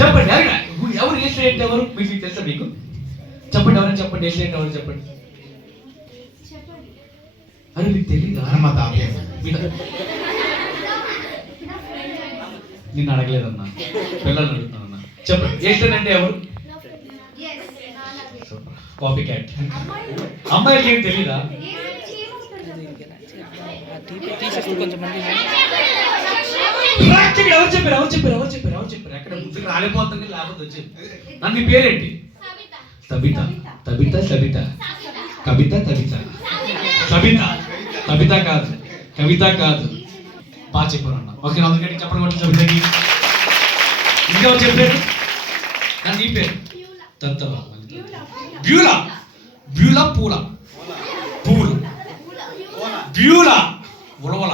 చెప్పండి ఎవరు ఏసీ అంటే ఎవరు మీకు తెలుసా మీకు? చెప్పండి ఎవరైనా చెప్పండి, ఏసీ అంటే ఎవరు చెప్పండి. అరే మీకు తెలీదా? మా తాతయ్య. నిన్ను అడగలేదన్నా, పిల్లలు అడుగుతానన్నా. చెప్పండి ఏసీ అంటే ఎవరు? Copy cat. అమ్మాయికి ఏం తెలీదా? ఎవరు చెప్పారు ఎవరు చెప్పారు ఎవరు చెప్పారు ఎవరు చెప్పారు? ఎక్కడ ముందుకు రాలిపోతుంది లేకపోతే వచ్చేది. నన్ను నీ పేరేంటి? సబిత. తబిత సబిత కవిత తబిత సబిత. కవిత కాదు, కవిత కాదు. బాగా చెప్పారు అన్న. ఓకే, అందుకని చెప్పండి కొట్టి సబితకి. ఇంకెవరు చెప్పారు? నన్ను నీ పేరు తత్తవా బ్యూలా. బ్యూలా పూల పూలు బ్యూలా ఉలవల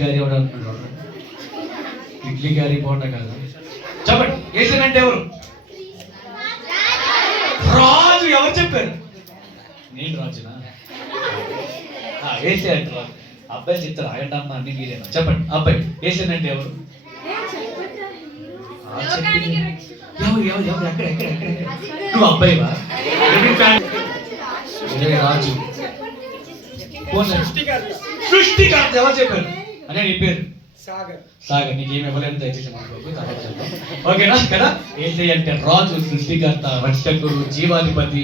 గారి ఎవడు అంటున్నాడు? ఇడ్లీ గారి బోండా కాదు. చెప్పండి ఏసీ అంటే ఎవరు? రాజు. ఎవరు చెప్పారు? నేను రాజునా? ఏసీ అంటే రాజు. అబ్బాయి చెప్తారు ఆగండి అమ్మ అన్ని మీరేనా? చెప్పండి అబ్బాయి ఏసీ అంటే ఎవరు? ఎవరు ఎవరు ఎవరు ఎక్కడ ఎక్కడ ఎక్కడ? నువ్వు అబ్బాయివా? రాజు. సృష్టికర్త. ఎవరు చెప్పారు? అనే నీ పేరు సాగర్. నీకేమి ఇవ్వలేదు దయచేసి ఓకేనా కదా? ఏసీ అంటే రాజు, సృష్టికర్త, రక్షకుడు, జీవాధిపతి.